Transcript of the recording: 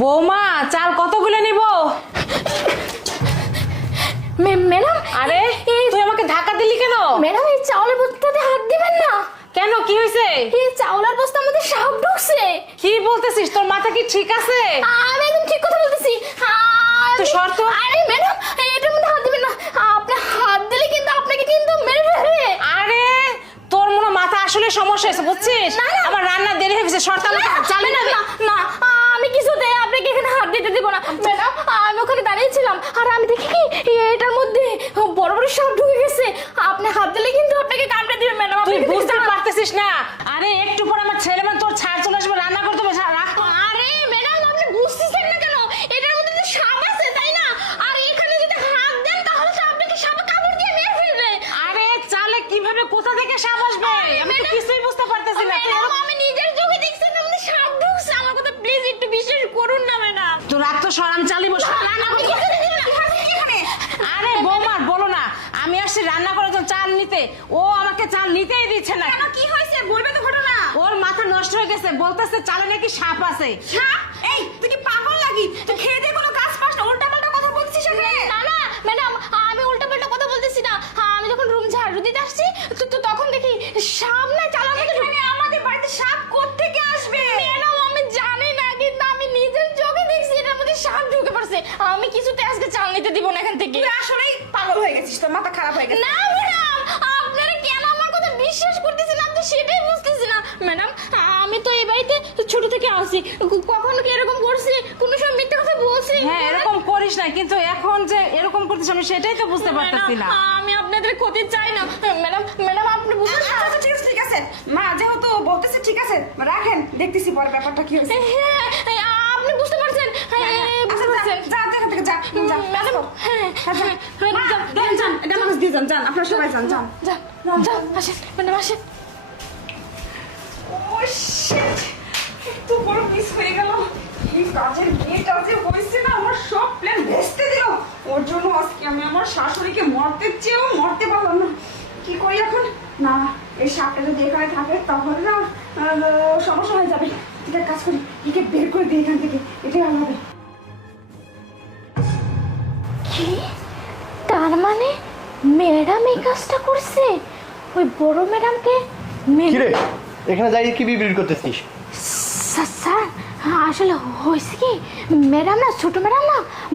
বৌমা চাল কতগুলো নিব? ম্যাডাম, আরে তুই আমাকে ধাক্কা দিলি কেন? ম্যাডাম এই চাউলের বস্তাতে হাত দিবেন না। কেন, কি হয়েছে? এই চাউলের বস্তার মধ্যে সাপ ঢুকছে। কি বলতেছিস? তোর মাথা কি ঠিক আছে? আমি একদম ঠিক কথা বলতেছি। তুই সর তো। আরে ম্যাডাম এটার মধ্যে হাত দিবেন না, আপনি হাত দিলে কিন্তু আপনাকে কিন্তু মেরে ফেলবে। আরে তোর মনে হয় মাথা আসলে সমস্যা হয়েছে, বুঝছিস? না, না। আমার রান্না দেরি হয়ে গেছে, সরতা চালি না। না না, আমি কিছুতে আপনাকে এখানে হাত দিতে দিব না ম্যাডাম। আমি ওখানে দাঁড়িয়েছিলাম আর আমি দেখি কি এটার মধ্যে বড় বড় সাপ ঢুকে গেছে। আপনি হাত দিলে কিন্তু আপনাকে কামড়ে দিবে ম্যাডাম। তুই বুঝতে পারতেছিস না? আরে একটু পর আমার ছেলে মানে তোর ছাড় চলে আসবে, রান্না করতে হবে, রাখ তো। আরে ম্যাডাম আপনি বুঝতেছেন না কেন? এটার মধ্যে তো সাপ আছে তাই না? আর এখানে যদি হাত দেন তাহলে তো আপনাকে সাপ কামড় দিয়ে মেরে ফেলবে। আরে চালে কিভাবে কোথা থেকে সাপ আসবে? আমি তো কিছুই বুঝতে পারতেছি না। তুই ম্যাডাম আমি নিজের চোখে দেখছি না আমাদের সাপ ঢুকছে। আমার কথা প্লিজ একটু বিশ্বাস করুন না ম্যাডাম। তো রাখ তো, সর, আমি চালি বসে রান্না আপনি করতে। কিছু দিবেন না, এখানে। আরে বৌমা বলো না, আমি আসছি রান্না করার জন্য চাল নিতে, ও আমাকে চাল নিতেই দিচ্ছে না। কেন, কি হয়েছে বলবে তো ঘটনা। ওর মাথা নষ্ট হয়ে গেছে, বলতেছে চালে নাকি সাপ আছে। সাপ? এই তুই কি পাগল লাগি? তুই খেয়ে দিয়ে কোনো কাজ পাস না, উল্টাপাল্টা কথা বলছিস এখানে। না না ম্যাডাম, আমি উল্টাপাল্টা কথা বলতেছি না। আমি যখন রুম ঝাড়ু দিতে আসছি তো তখন দেখি সাপ না চালার মধ্যে ঢুকে। আমাদের বাড়িতে সাপ কোত্থেকে আসবে? ম্যাডাম আমি জানি না, কিন্তু আমি নিজের চোখে দেখছি এটার মধ্যে সাপ ঢুকে পড়ছে। আমি কিছুতে আজকে চাল নিতে দিব না এখান থেকে। তুই আসলেই পাগল হয়ে গেছিস, তোর মাথা খারাপ হয়ে গেছে। না ম্যাডাম, আপনারা কেন আমার কথা বিশ্বাস করতেছেন না? আমি তো সেটাই বুঝতেছি না ম্যাডাম। আমি তো এই বাড়িতে ছোট থেকে আসি, কখনো কি এরকম করছি? কোনো সময় মিথ্যে কথা বলছি? হ্যাঁ এরকম করিস না, কিন্তু এখন যে এরকম করতেছ আমি সেটাই তো বুঝতে পারতেছি না। ম্যাডাম, আমি আপনাদের ক্ষতি চাই না ম্যাডাম। ম্যাডাম আপনি বুঝতে আচ্ছা আচ্ছা, ঠিক আছে ঠিক আছে, মা যেহেতু বলতেছে ঠিক আছে রাখেন, দেখতেছি পরে ব্যাপারটা কি হয়েছে। হ্যাঁ আপনি বুঝতে পারছেন? আচ্ছা, বুঝতে পারছেন? যা এখান থেকে যা যা ম্যাডাম হ্যাঁ হ্যাঁ, যান। মা, যান, যান, যান, এটা মানুষ দিয়ে যান, যান, আপনারা সবাই যান, যান। যান যান, আসেন ম্যাডাম আসেন। ও শিট, একটু বড় মিস হয়ে গেল। এই কাজের মেয়েটা যে হয়েছে না, আমার সব প্ল্যান ভেস্তে দিল। ওর জন্য আজকে আমি আমার শাশুড়িকে মরতে চেয়েও মরতে পারলাম না। কি করি এখন? না, এই সাপটা যদি এখানে থাকে তাহলে না সমস্যা হয়ে যাবে। ঠিক আছে, কাজ করি, একে বের করে দিই এখান থেকে, এটাই ভালো হবে। কি? তার মানে ম্যাডাম এই কাজটা করছে? ওই বড় ম্যাডামকে কি রে, এখানে দাঁড়িয়ে কি বিড়বিড় করতেছিস? স্যার আসলে হয়েছে কি, ম্যাডাম না, ছোট ম্যাডাম না